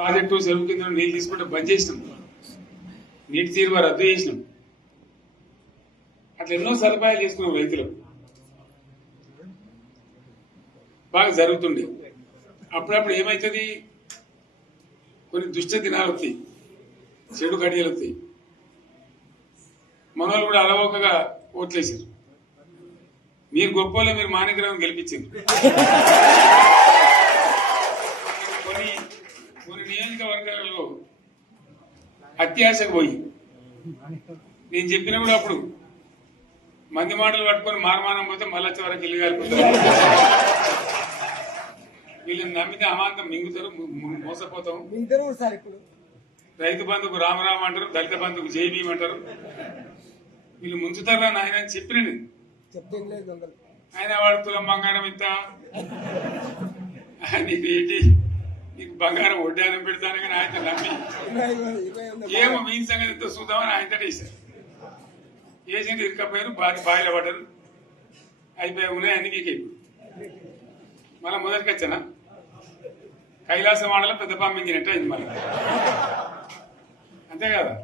Project చెరువు కింద నీళ్ళు తీసుకుంటే బంద్ చేసినాం, నీటి తీరువ రద్దు చేసినాం. అట్లా ఎన్నో సదుపాయాలు చేసుకున్నాం. రైతులు బాగా జరుగుతుండే. అప్పుడప్పుడు ఏమవుతుంది, కొన్ని దుష్ట దినాలు వస్తాయి, చెడు గడియలు వస్తాయి. మనోళ్ళు కూడా అలవోకగా ఓట్లేసారు. మీరు గొప్పలో మీరు మాణిగ్రహం గెలిపించారు. కొన్ని నియోజకవర్గాలలో అత్యాశకు పోయి నేను చెప్పిన కూడా అప్పుడు మంది మాటలు పట్టుకొని మారమానం పోతే మళ్ళీ వరకు ఇల్లు కాలిపోతారు. వీళ్ళని నమ్మితే అమాంతం మింగుతారు, మోసపోతాం. రైతు బంధుకు రామరామ అంటారు, దళిత బంధుకు జైబీ అంటారు. వీళ్ళు ముంచుతారా నాయన అని చెప్పిన ఆయన వాడు తులం బంగారం ఇంత నీకు బంగారం వడ్డానం పెడతాను కానీ ఆయన నమ్మి ఏమో మీ సంగతి ఎంతో చూద్దామని ఆయన వేశారు. వేసింది ఇరుకపోయారు, బాయిలో పడ్డారు, అయిపోయి ఉన్నాయి అన్ని పీకైపోయి. మళ్ళీ మొదటికి వచ్చానా కైలాసం ఆడలో పెద్ద పంపించినట్టు అయింది మళ్ళీ. అంతే కదా,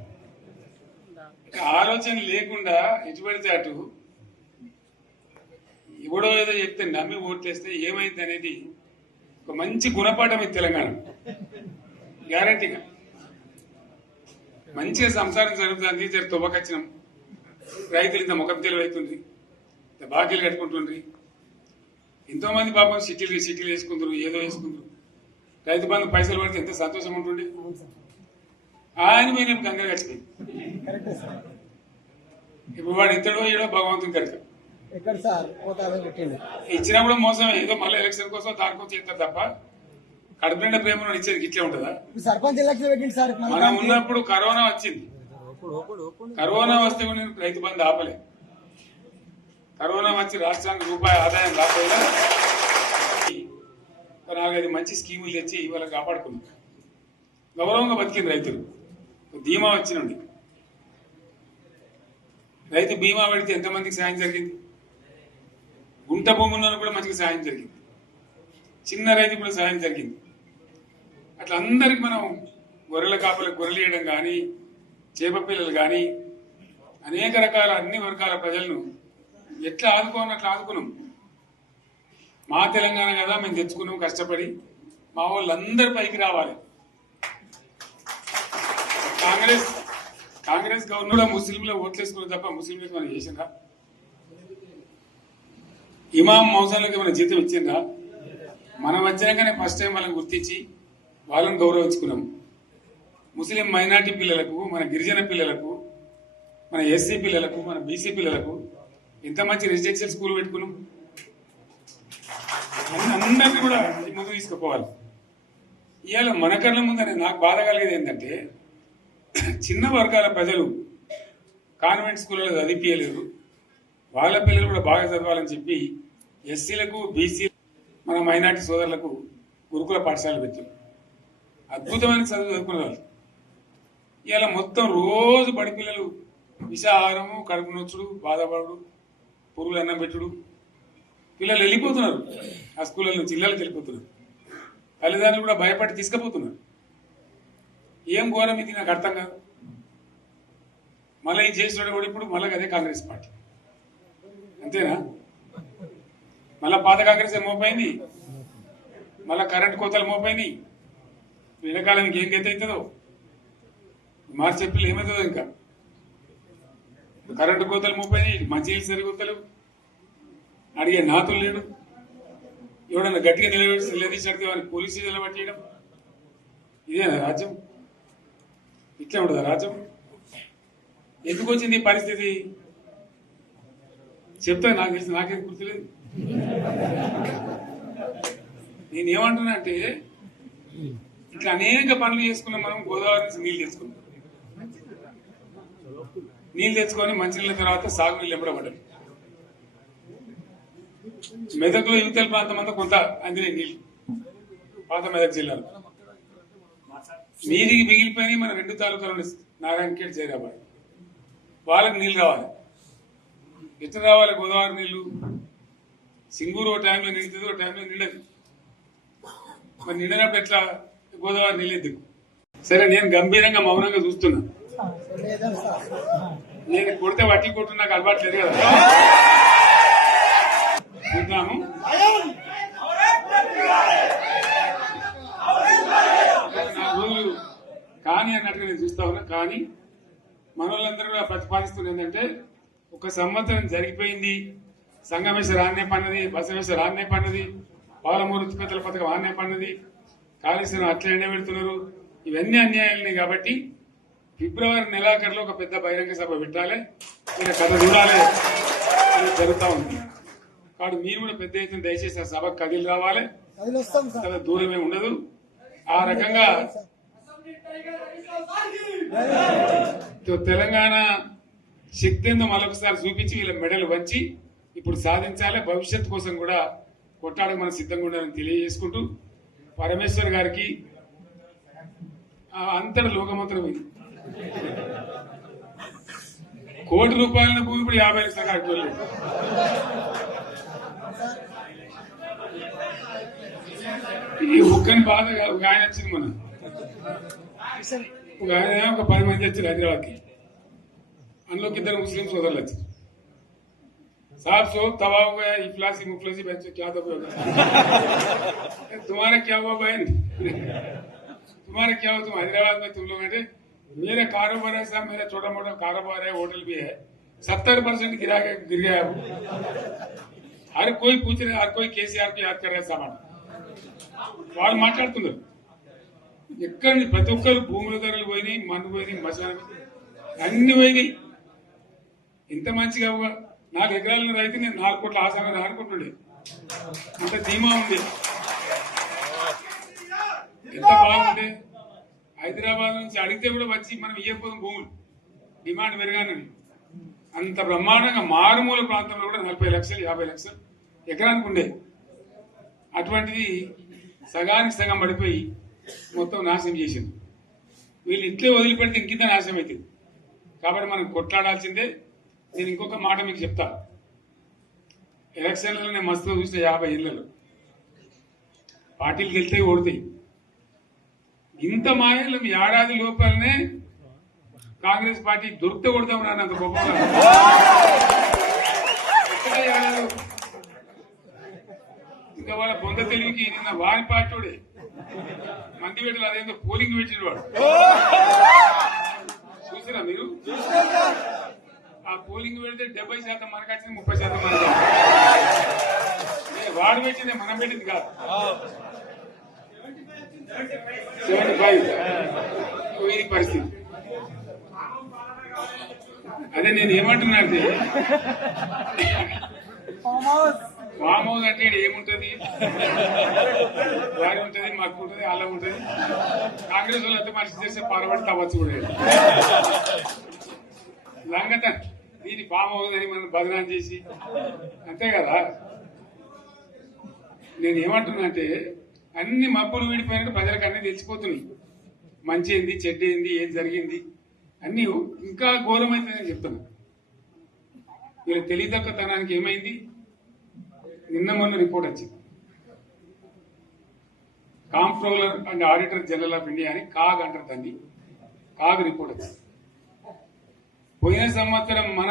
ఆలోచన లేకుండా ఎటు పెడితే అటు ఎవడో ఏదో చెప్తే నమ్మి ఓట్లేస్తే ఏమైంది అనేది ఒక మంచి గుణపాఠం ఇది తెలంగాణ. గ్యారంటీగా మంచిగా సంసారం జరుగుతుంది. జర తువ్వకచ్చినాం, రైతులు ఇంత ముఖం తెలివైతుంది, ఇంత బాకీలు కట్టుకుంటుండ్రి. ఎంతో మంది పాపం సిటీలు వేసుకుంటారు, ఏదో వేసుకుంటారు. రైతు బంధు పైసలు పడితే ఎంత సంతోషం ఉంటుండే. ఆయన మీద గంగలు వచ్చినాయి. ఇప్పుడు వాడు ఇతడో ఏడో భగవంతుని కనుక ఇచ్చినా కూడా మోసం. ఏదో మళ్ళీ ఎలక్షన్ కోసం దానికోసం చేస్తారు తప్ప కడుపు నిండా ప్రేమ ఇచ్చేది ఇట్లే ఉంటుందా? సర్పంచ్ ఎలక్షన్ పెట్టింది సార్. మనం ఉన్నప్పుడు కరోనా వచ్చింది. కరోనా వస్తే కూడా నేను రైతు బంధు ఆపలే. కరోనా వచ్చి రాష్ట్రానికి రూపాయి ఆదాయం రాకపోయినా 4-5 మంచి స్కీములు తెచ్చి వాళ్ళకి కాపాడుకున్నాం. గౌరవంగా బతికింది రైతులు. బీమా వచ్చినండి, రైతు బీమా పెడితే ఎంతమందికి సాయం జరిగింది. గుంట భూములను కూడా మంచిగా సాయం జరిగింది. చిన్న రైతు కూడా సాయం జరిగింది. అట్లా అందరికి మనం గొర్రెల కాపలకు గొర్రెలు వేయడం కానీ, చేప పిల్లలు కానీ, అనేక రకాల అన్ని వర్గాల ప్రజలను ఎట్లా ఆదుకోవాలని ఆదుకున్నాం. మా తెలంగాణ కదా మేము తెచ్చుకున్నాం కష్టపడి. మా వాళ్ళందరి పైకి రావాలి. కాంగ్రెస్ గవర్నమెంట్ ముస్లింలు ఓట్లేసుకున్నారు తప్ప ముస్లింలకు మనం చేసిందా? ఇమాం మౌజన్లకి మన జీతం ఇచ్చిందా? మనం వచ్చినాకనే ఫస్ట్ టైం వాళ్ళని గుర్తించి వాళ్ళని గౌరవించుకున్నాం. ముస్లిం మైనార్టీ పిల్లలకు, మన గిరిజన పిల్లలకు, మన ఎస్సీ పిల్లలకు, మన బీసీ పిల్లలకు ఎంత మంచి రెసిడెన్షియల్ స్కూల్ పెట్టుకున్నాం. అందరినీ కూడా ముందు తీసుకుపోవాలి. ఇవాళ మన కళ్ళ ముందని నాకు బాధ కలిగేది ఏంటంటే, చిన్న వర్గాల ప్రజలు కాన్వెంట్ స్కూళ్ళలో చదివించలేరు, వాళ్ళ పిల్లలు కూడా బాగా చదవాలని చెప్పి ఎస్సీలకు, బీసీ, మన మైనార్టీ సోదరులకు గురుకుల పాఠశాలలు పెట్టారు. అద్భుతమైన చదువు చదువుకునే వాళ్ళు. ఇవాళ మొత్తం రోజు బడి పిల్లలు విషాహారము, కడుపు నొచ్చుడు, బాధపడు, పురుగులు అన్నం పెట్టుడు. పిల్లలు వెళ్ళిపోతున్నారు ఆ స్కూళ్ళ నుంచి, ఇళ్ళకి వెళ్ళిపోతున్నారు. తల్లిదండ్రులు కూడా భయపడి తీసుకుపోతున్నారు. ఏం ఘోరం ఇది నాకు అర్థం కాదు. మళ్ళీ ఇది చేసిన కూడా ఇప్పుడు మళ్ళీ అదే కాంగ్రెస్ పార్టీ. అంతేనా? మళ్ళా పాత కాంగ్రెస్ మోపైంది, మళ్ళా కరెంట్ కోతలు మోపైనాయి. వెనకాలం ఏం గతి అవుతుందో మార్చి చెప్పి ఏమవుతుందో. ఇంకా కరెంటు కోతలు మోపైనాయి, మంచినీళ్ళు సరిగొత్తలు, అడిగే నాతులు లేడు. ఎవడన్నా గట్టిగా నిలదీసినట్టు వారికి పోలీస్ స్టేషన్లో పట్టేయడం. ఇదేనా రాజ్యం? ఇట్లా ఉండదా రాజ్యం? ఎందుకు వచ్చింది ఈ పరిస్థితి చెప్తా. నాకు తెలిసి నాకేం గుర్తులేదు. నేనేమంటున్నా అంటే, ఇట్లా అనేక పనులు చేసుకున్నాం మనం. గోదావరి నుంచి నీళ్ళు తెచ్చుకున్నాం, నీళ్ళు తెచ్చుకొని మంచినీళ్ళ తర్వాత సాగునీళ్ళు ఎంపడబడ్డాయి. మెదక్లో యువతల ప్రాంతం అంతా కొంత అందినాయి నీళ్ళు, పాత మెదక్ జిల్లాలో. నీటికి మిగిలిపోయినాయి మన 2 తాలూకాలు, నారాయణఖేడ్, జైరాబాద్. వాళ్ళకి నీళ్ళు రావాలి. ఎట్లా రావాలి గోదావరి నీళ్లు? సింగూరు ఓ టైంలో నిండుతుంది, ఓ టైంలో నిండదు. మరి నిండినప్పుడు ఎట్లా గోదావరి నీళ్ళెద్దు. సరే నేను గంభీరంగా మౌనంగా చూస్తున్నా. నేను కొడితే వట్టి కొట్టు నాకు అలవాట్లేదు కదా. చూద్దాము. నా రోజులు కానీ అన్నట్టుగా నేను చూస్తా ఉన్నా. కానీ మన వాళ్ళందరూ కూడా ప్రతిపాదిస్తున్న ఏంటంటే, ఒక సంవత్సరం జరిగిపోయింది, సంగమేశ్వర ఆన్నే పన్నది, బసవేశ్వర ఆన్నే పన్నది, పాలమూరు ఉత్పత్తుల పథకం ఆన్నే పన్నది, కాళేశ్వరం అట్లా ఎండ పెడుతున్నారు, ఇవన్నీ అన్యాయాలని. కాబట్టి ఫిబ్రవరి నెలాఖరులో ఒక పెద్ద బహిరంగ సభ పెట్టాలి, మీరు కథ చూడాలి అని జరుగుతూ ఉంది. కాబట్టి మీరు కూడా పెద్ద ఎత్తున దయచేసి ఆ సభకు కదిలి రావాలి, చాలా దూరమే ఉండదు. ఆ రకంగా తెలంగాణ శక్తి ఏందో మరొకసారి చూపించి వీళ్ళ మెడలు వంచి ఇప్పుడు సాధించాలి. భవిష్యత్తు కోసం కూడా కొట్టాడకు మనం సిద్ధంగా ఉండాలని తెలియజేసుకుంటూ, పరమేశ్వర్ గారికి అంతటి లోకమంత్రం ఇది. కోటి రూపాయల భూమి ఇప్పుడు 50 లక్షలు కట్టుకోలేదు. ఈ ఒక్కని బాధ ఒక ఆయన వచ్చింది, మన ఒక ఆయన ఒక 10 మంది వచ్చారు హైదరాబాద్కి. అందులోకి 2 ముస్లిం సోదరులు వచ్చారు. साहब शोक तबाह हो गया, इफलासी मुफलसी बच्चे क्या दबे होगा। तुम्हारा क्या हुआ बहन, तुम्हारा क्या हुआ, तुम हैदराबाद में तुम लोग हैं। मेरा कारोबार है साहब, मेरा छोटा मोटा कारोबार है, होटल भी है, 70% गिर गया। हर कोई पूछ रहे, हर कोई केसीआर को याद कर रहे सामान వాళ్ళు మాట్లాడుతున్నారు. ఎక్కడ ప్రతి ఒక్కరు భూముల ధరలు పోయినాయి, మన్ను పోయినాయి, మసాలా అన్ని పోయినాయి. ఇంత మంచిగా 4 ఎకరాల రైతు నేను 4 కోట్ల ఆసాన అనుకుంటుండే, అంత ధీమా ఉంది, ఎంత బాగుండే. హైదరాబాద్ నుంచి అడిగితే కూడా వచ్చి మనం ఇవ్వకపోతాం భూములు, డిమాండ్ పెరగానని. అంత బ్రహ్మాండంగా మారుమూల ప్రాంతంలో కూడా 40 లక్షలు 50 లక్షలు ఎకరానికి ఉండే. అటువంటిది సగానికి సగం పడిపోయి మొత్తం నాశనం చేసింది. వీళ్ళు ఇట్లే వదిలిపెడితే ఇంకింత నాశనం అవుతుంది. కాబట్టి మనం కొట్లాడాల్సిందే. నేను ఇంకొక మాట మీకు చెప్తా. ఎలక్షన్లలో నేను మస్తుగా చూసిన 50 ఏళ్లలో పార్టీలు గెలితే ఓడతాయి. ఇంత మాయలు ఏడాది లోపలనే కాంగ్రెస్ పార్టీ దొరికితే కొడతాం రానంత గొప్పగా. ఇంకా వాళ్ళ బొంద తెలివికి నిన్న వారి పార్టీ మంది పెట్టాలి, అదేందో పోలింగ్ పెట్టిన వాడు చూసారా మీరు? ఆ పోలింగ్ పెడితే 70% మనకు వచ్చింది, 30% మనకు. వాడు పెట్టింది మనం పెట్టింది కాదు. 75 ఇది పరిస్థితి. అదే నేను ఏమంటున్నా అంటే, ఫామ్ హౌస్ అంటే ఏముంటది, వారి ఉంటది, మాకు ఉంటది, అలా ఉంటది. కాంగ్రెస్ వాళ్ళు అయితే మనిషి చేస్తే పారబడి తవ్వచ్చు కూడా లంగత. దీన్ని ఫామ్ హౌస్ అని మనం బదనాం చేసి అంతే కదా. నేను ఏమంటున్నా అంటే, అన్ని మబ్బులు విడిపోయినట్టు ప్రజలకు అన్ని తెలిసిపోతున్నాయి. మంచి ఏంది, చెడ్డ ఏంది, ఏం జరిగింది అన్ని ఇంకా ఘోరమైంది నేను చెప్తున్నా. వీళ్ళ తెలివితక్కువతనానికి ఏమైంది, నిన్న మొన్న రిపోర్ట్ వచ్చింది. Comptroller and auditor general of India అని కాగ్ అంటారు దాన్ని. కాగ్ రిపోర్ట్ వచ్చింది. పోయిన సంవత్సరం మన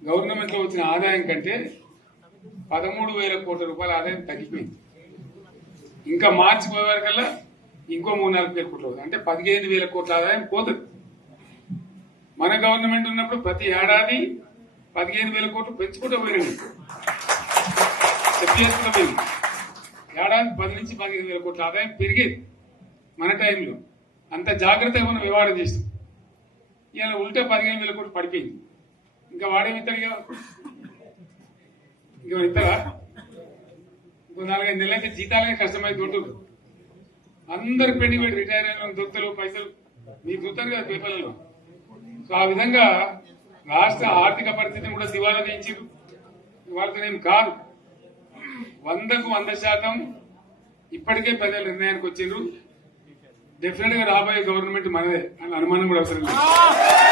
గవర్నమెంట్ లో వచ్చిన ఆదాయం కంటే 13,000 కోట్ల రూపాయల ఆదాయం తగ్గిపోయింది. ఇంకా మార్చి పోయే వరకల్లా ఇంకో 3-4 కోట్లు అవుతుంది. అంటే 15,000 కోట్ల ఆదాయం పోతుంది. మన గవర్నమెంట్ ఉన్నప్పుడు ప్రతి ఏడాది 15,000 కోట్లు పెంచుకుంటూ పోయినాయి. చెప్పేసుకుంటూ పోయింది. ఏడాది 10 నుంచి 15,000 కోట్ల ఆదాయం పెరిగేది మన టైంలో. అంత జాగ్రత్తగా మనం వ్యవహారం చేస్తాం. ఇలా ఉల్టా 15,000 కోట్లు పడిపోయింది. ఇంకా వాడేమిస్తాడుగా, ఇంకా ఇస్తారా? ఇంకో 4-5 నెలలైతే జీతాలే కష్టమైతుంటారు. అందరు పెండింగ్ పెట్టి రిటైర్ అయిన దొత్తలు పైసలు మీరు చూస్తారు కదా పేపర్లలో. సో ఆ విధంగా రాష్ట్ర ఆర్థిక పరిస్థితిని కూడా దివాలా తీయించారు. వాళ్ళతోనేం కాదు, 100కు 100% ఇప్పటికే ప్రజల నిర్ణయానికి వచ్చిండ్రు. డెఫినెట్ గా రాబోయే గవర్నమెంట్ మనదే అని అనుమానం కూడా అవసరం లేదు.